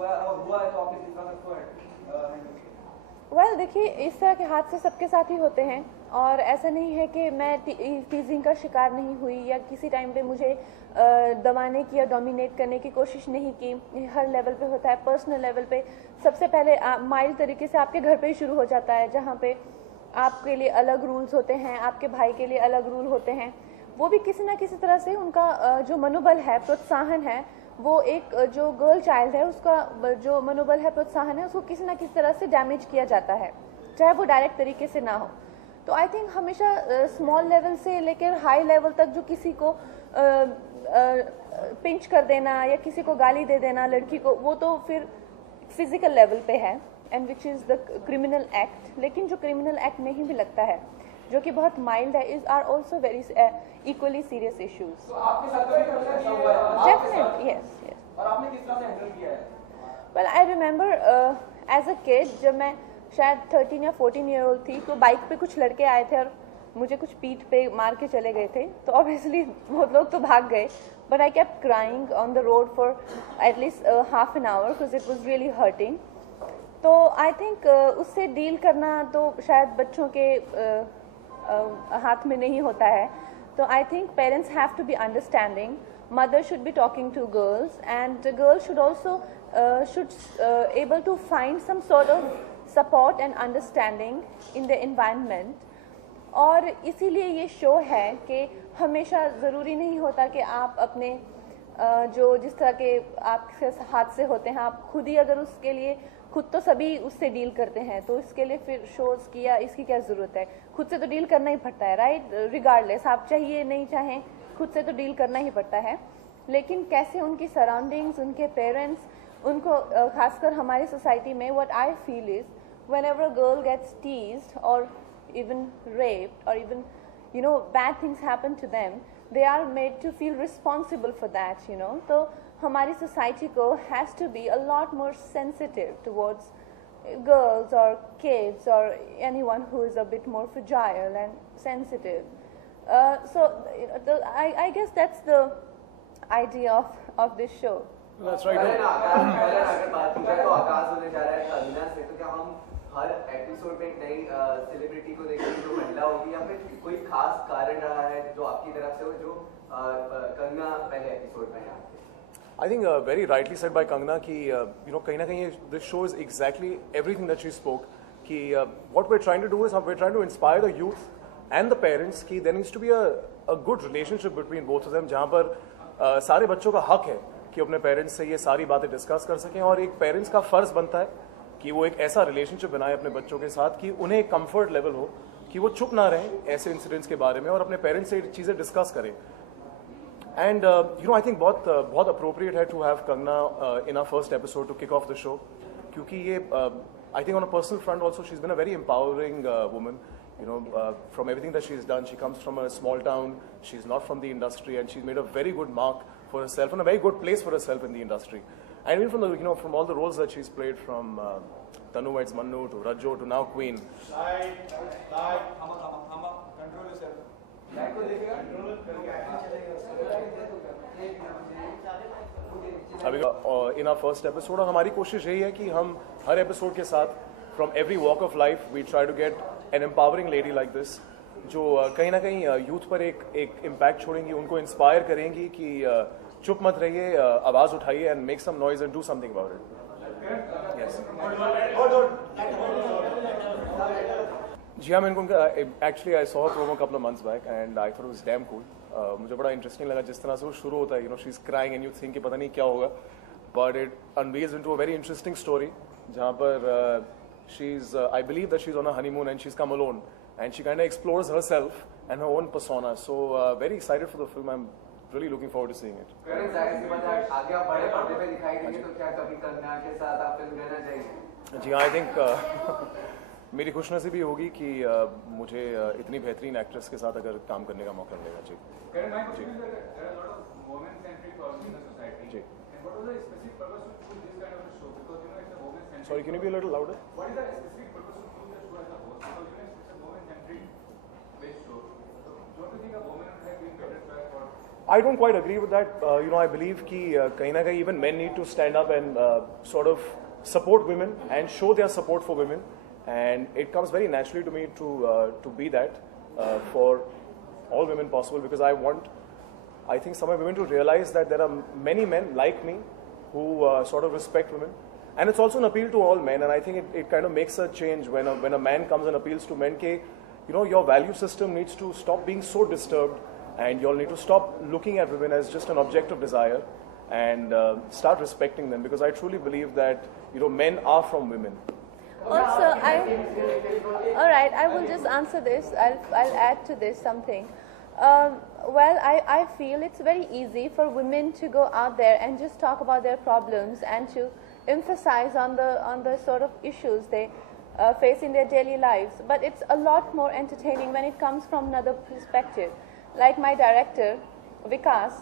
हुआ है तो आप किस तरह से उसको वेल देखिए, इस तरह के हादसे सबके साथ ही होते हैं और ऐसा नहीं है कि मैं टीजिंग का शिकार नहीं हुई या किसी टाइम पे मुझे दबाने की या डोमिनेट करने की कोशिश नहीं की। हर लेवल पे होता है। पर्सनल लेवल पे सबसे पहले माइल्ड तरीके से आपके घर पे ही शुरू हो जाता है, जहाँ पे आपके लिए अलग रूल्स होते हैं, आपके भाई के लिए अलग रूल होते हैं। वो भी किसी ना किसी तरह से उनका जो मनोबल है, प्रोत्साहन है, वो एक जो गर्ल चाइल्ड है उसका जो मनोबल है, प्रोत्साहन है, उसको किसी ना किसी तरह से डैमेज किया जाता है, चाहे वो डायरेक्ट तरीके से ना हो। तो आई थिंक हमेशा स्मॉल लेवल से लेकर हाई लेवल तक जो किसी को पिंच कर देना या किसी को गाली दे देना लड़की को, वो तो फिर फिजिकल लेवल पे है and which is the criminal act. लेकिन जो क्रिमिनल एक्ट नहीं भी लगता है, जो कि बहुत माइल्ड है, is are also very equally serious issues. Definitely, yes yes. और आपने किस तरह से हैंडल किया है? Well I remember as a kid, जब मैं शायद 13 या 14 ईयर ओल्ड थी, तो बाइक पे कुछ लड़के आए थे और मुझे कुछ पीठ पे मार के चले गए थे। तो ऑब्वियसली बहुत लोग तो भाग गए, but I kept crying on the road for at least half an hour because it was really hurting. तो आई थिंक उससे डील करना तो शायद बच्चों के हाथ में नहीं होता है। तो I think parents have to be understanding. Mother should be talking to girls, and the girls should also able to find some sort of support and understanding in the environment. और इसीलिए ये शो है कि हमेशा ज़रूरी नहीं होता कि आप अपने जो जिस तरह के आपके हादसे होते हैं, आप खुद ही अगर उसके लिए खुद तो सभी उससे डील करते हैं, तो इसके लिए फिर शोज़ की या इसकी क्या ज़रूरत है? खुद से तो डील करना ही पड़ता है, राइट? रिगार्डलेस आप चाहिए नहीं चाहें, खुद से तो डील करना ही पड़ता है। लेकिन कैसे उनकी सराउंडिंग्स, उनके पेरेंट्स, उनको खासकर हमारी सोसाइटी में, what I feel is whenever a girl gets teased or even raped or even bad things happen to them, they are made to feel responsible for that. तो हमारी सोसाइटी को has to be a lot more sensitive towards girls or kids or anyone who is a bit more fragile and sensitive. So I guess that's the idea of this show. That's right. अगर बात की जाए तो आगाज होने जा रहा है कंगना से, तो क्या हम हर एपिसोड में एक नई सेलिब्रिटी को देखेंगे जो महिला होगी, या फिर कोई खास कारण रहा है जो आपकी तरफ से हो जो कंगना पहले एपिसोड में है? I think very rightly said by Kangna कि कहीं ना कहीं this shows exactly everything that she spoke कि what we're trying to do is we're trying to inspire the youth and the parents कि there needs to be a good relationship between both of them, जहाँ पर सारे बच्चों का हक है कि अपने पेरेंट्स से ये सारी बातें डिस्कस कर सकें, और एक पेरेंट्स का फ़र्ज़ बनता है कि वो एक ऐसा रिलेशनशिप बनाए अपने बच्चों के साथ कि उन्हें एक कंफर्ट लेवल हो कि वो चुप ना रहें ऐसे इंसिडेंट्स के बारे में और अपने पेरेंट्स से चीज़ें डिस्कस करें. एंड आई थिंक बहुत अप्रोप्रिएट है to have Kangana in our first episode to kick off the show, क्योंकि ये I think on a personal front also she is been a very empowering woman. From everything that she's done, she comes from a small town, she's not from the industry, and she's made a very good mark for herself and a very good place for herself in the industry. And even from the from all the roles that she's played, from Tanu Weds Mannu to Rajo to now Queen. Control yourself. अभी in our first episode, और हमारी कोशिश यही है कि हम हर episode के साथ from every walk of life we try to get an empowering lady like this, जो कहीं ना कहीं यूथ पर एक इम्पैक्ट छोड़ेंगी, उनको इंस्पायर करेंगी कि चुप मत रहिए, आवाज़ उठाइए and make some noise and do something about it. Yes जी हाँ, मैंने उनका actually I saw promo couple of months back and I thought it was damn cool. मुझे बड़ा इंटरेस्टिंग लगा जिस तरह से वो शुरू होता है, she is crying and you think कि पता नहीं क्या होगा, but it unveils into a very interesting story जहाँ पर she's I believe that she's on a honeymoon and she's come alone and she kind of explores herself and her own persona. So very excited for the film. I'm really looking forward to seeing it. आगे आप बड़े पर्दे पे दिखाई देंगे तो क्या कभी कंगना के साथ आप फिल्म करना चाहेंगे? जी हाँ, आई थिंक मेरी खुशनसीबी होगी कि मुझे इतनी बेहतरीन एक्ट्रेस के साथ अगर काम करने का मौका मिलेगा. जी जी. Sorry, can you be a little louder? What is the specific purpose of doing the show as a host? Because it's a woman-centric based show. So don't you think a woman would have been better for? I don't quite agree with that. I believe कि कहीं ना कहीं even men need to stand up and sort of support women and show their support for women, and it comes very naturally to me to be that for all women possible, because I think some women to realize that there are many men like me who sort of respect women, and it's also an appeal to all men, and I think it kind of makes a change when a man comes and appeals to men कि your value system needs to stop being so disturbed, and you'll need to stop looking at women as just an object of desire and start respecting them, because I truly believe that men are from women. Also, all right, I will just answer this. I'll add to this something. Well, I feel it's very easy for women to go out there and just talk about their problems and to emphasize on the sort of issues they face in their daily lives. But it's a lot more entertaining when it comes from another perspective. Like my director, Vikas,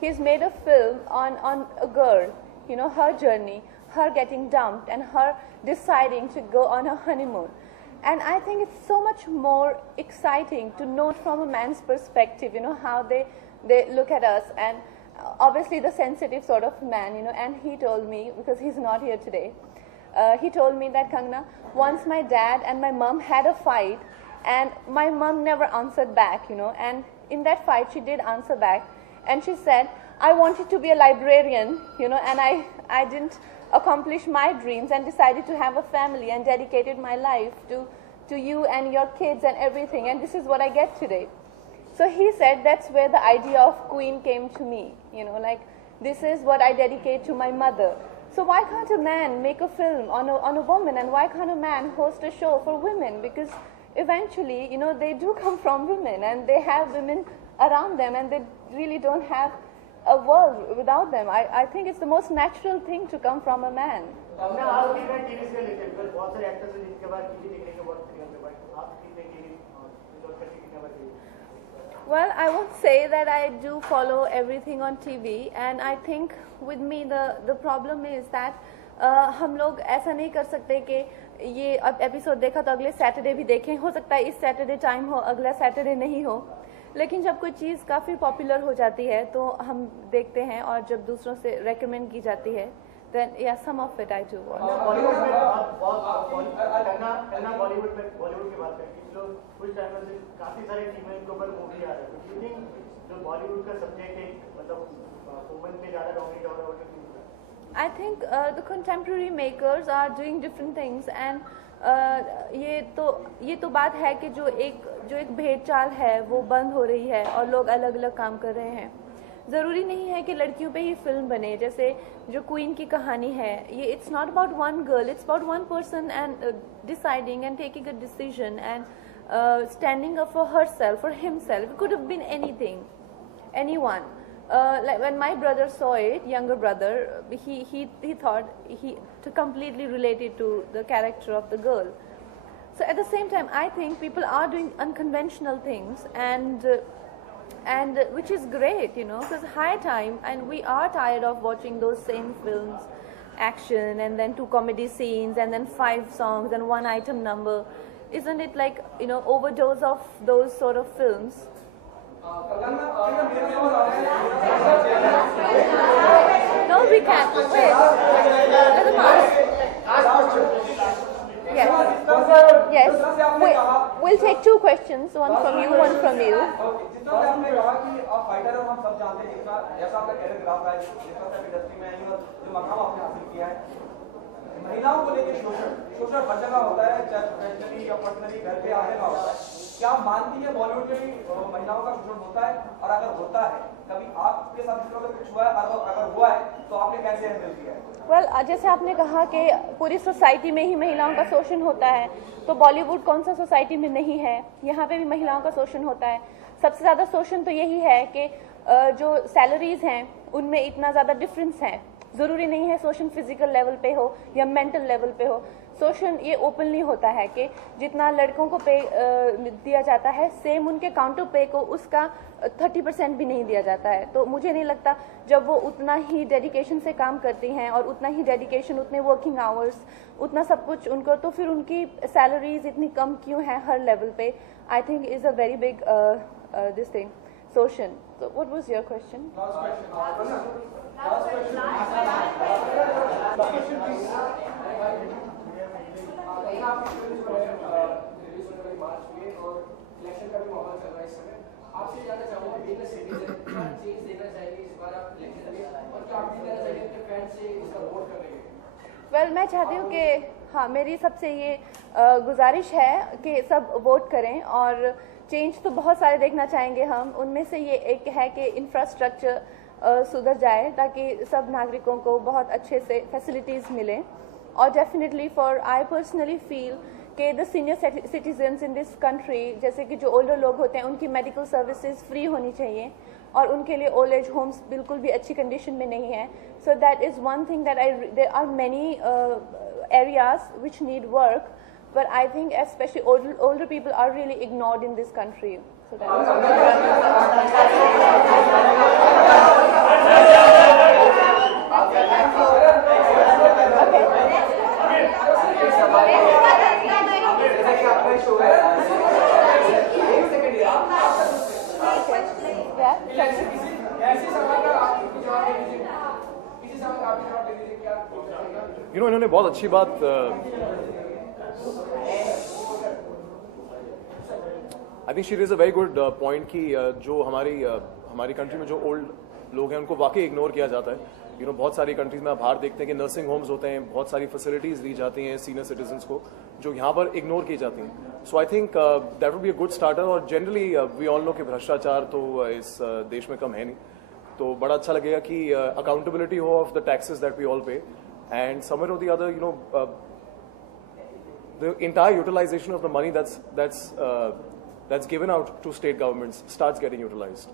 he's made a film on a girl, her journey, her getting dumped and her deciding to go on a honeymoon. And I think it's so much more exciting to know from a man's perspective, how they look at us, and obviously the sensitive sort of man, and he told me, because he's not here today, he told me that, Kangna, once my dad and my mom had a fight, and my mom never answered back, and in that fight she did answer back, and she said, I wanted to be a librarian, and I didn't accomplish my dreams and decided to have a family and dedicated my life to you and your kids and everything, and this is what I get today. So he said that's where the idea of queen came to me, like this is what I dedicate to my mother. So why can't a man make a film on a woman, and why can't a man host a show for women? Because eventually, they do come from women, and they have women around them, and they really don't have a world without them. I think it's the most natural thing to come from a man. Well, I won't say that I do follow everything on TV, and I think with me the problem is that हम लोग ऐसा नहीं कर सकते कि ये अब episode देखा तो अगले सैटरडे भी देखें, हो सकता है इस सैटरडे टाइम हो, अगला सैटरडे नहीं हो, लेकिन जब कोई चीज़ काफ़ी पॉपुलर हो जाती है तो हम देखते हैं, और जब दूसरों से रेकमेंड की जाती है, then yeah, some of it I do watch. Bollywood में बॉलीवुड की बात करें, लोग कुछ टाइम से काफी सारी टीमें के ऊपर मूवी आ रही है, तो यू थिंक जो बॉलीवुड का सब्जेक्ट है, मतलब वुमेन पे ज़्यादा डोमिनेट हो रहा है? I think the contemporary makers are doing different things, and ये तो बात है कि जो एक भेड़ चाल है वो बंद हो रही है और लोग अलग अलग काम कर रहे हैं. ज़रूरी नहीं है कि लड़कियों पे ही फिल्म बने, जैसे जो क्वीन की कहानी है, ये it's not about one girl, it's about one person and deciding and taking a decision and standing up for herself, for himself. It could have been anything, anyone. Like when my brother saw it, younger brother, he thought to completely related to the character of the girl. So at the same time, I think people are doing unconventional things, and which is great, because high time, and we are tired of watching those same films, action and then 2 comedy scenes and then 5 songs and 1 item number. Isn't it like overdose of those sort of films? No, we can't. Wait. Let them ask. Yes. We'll take 2 questions, one from you, one from you. आपने कहा कि आप fighter हो, हम सब जानते हैं, जैसा आपका कैरियर ग्राफ है, जिस तरह से इंडस्ट्री में आई और जो मकाम आपने हासिल किया है, महिलाओं को लेकर शोषण हर जगह होता है, चाहे प्रोफेशनली या पर्सनली घर पे आने का होता है. क्या आप मानती है बॉलीवुड में भी महिलाओं का शोषण होता है, और अगर होता है कभी आपके साथ इस तरह कुछ हुआ है, और अगर हुआ है तो आपने कैसे हैंडल किया है? Well, जैसे आपने कहा कि पूरी सोसाइटी में ही महिलाओं का शोषण होता है, तो बॉलीवुड कौन सा सोसाइटी में नहीं है? यहाँ पे भी महिलाओं का शोषण होता है. सबसे ज़्यादा शोषण तो यही है कि जो सैलरीज हैं उनमें इतना ज़्यादा डिफरेंस है. ज़रूरी नहीं है शोषण फिजिकल लेवल पे हो या मेंटल लेवल पे हो. शोषण ये ओपनली होता है कि जितना लड़कों को पे दिया जाता है, सेम उनके काउंटर पे को उसका 30% भी नहीं दिया जाता है. तो मुझे नहीं लगता जब वो उतना ही डेडिकेशन से काम करती हैं और उतना ही डेडिकेशन, उतने वर्किंग आवर्स, उतना सब कुछ उनको, तो फिर उनकी सैलरीज इतनी कम क्यों हैं हर लेवल पे? I think is a very big this thing. extortion. So what was your question? Last question. Last question. Last question, please. आपकी फिल्म जो है रिलीज होने वाली मार्च में और इलेक्शन का भी माहौल चल रहा है इस समय, आपसे जानना चाहूंगा बीइंग अ सिटीजन क्या चेंज देखना चाहिए इस बार आप इलेक्शन में और क्या आप भी कहना चाहिए अपने फैंस से इसका वोट करने के लिए? वेल मैं चाहती हूँ कि हाँ मेरी सबसे ये गुजारिश है कि सब वोट करें और चेंज तो बहुत सारे देखना चाहेंगे हम, उनमें से ये एक है कि इंफ्रास्ट्रक्चर सुधर जाए ताकि सब नागरिकों को बहुत अच्छे से फैसिलिटीज़ मिलें और definitely for I personally feel कि the senior citizens in this country जैसे कि जो ओल्डर लोग होते हैं उनकी मेडिकल सर्विसेज फ्री होनी चाहिए और उनके लिए ओल्ड एज होम्स बिल्कुल भी अच्छी कंडीशन में नहीं है. So that is one thing that there are many areas which need work, but I think especially older people are really ignored in this country. So that is इन्होंने बहुत अच्छी बात I think she is a very good point कि जो हमारी country में जो old लोग हैं उनको वाकई इग्नोर किया जाता है. बहुत सारी कंट्रीज में आप बाहर देखते हैं कि नर्सिंग होम्स होते हैं, बहुत सारी फैसिलिटीज़ दी जाती हैं सीनियर सिटीजन्स को जो यहाँ पर इग्नोर की जाती हैं. So I think that would be a good starter. और जनरली वी ऑल नो कि भ्रष्टाचार तो इस देश में कम है नहीं, तो बड़ा अच्छा लगेगा कि अकाउंटेबिलिटी हो of the taxes that we all pay. And somewhere or the other, the entire utilization of the money that's given out to state governments starts getting utilized.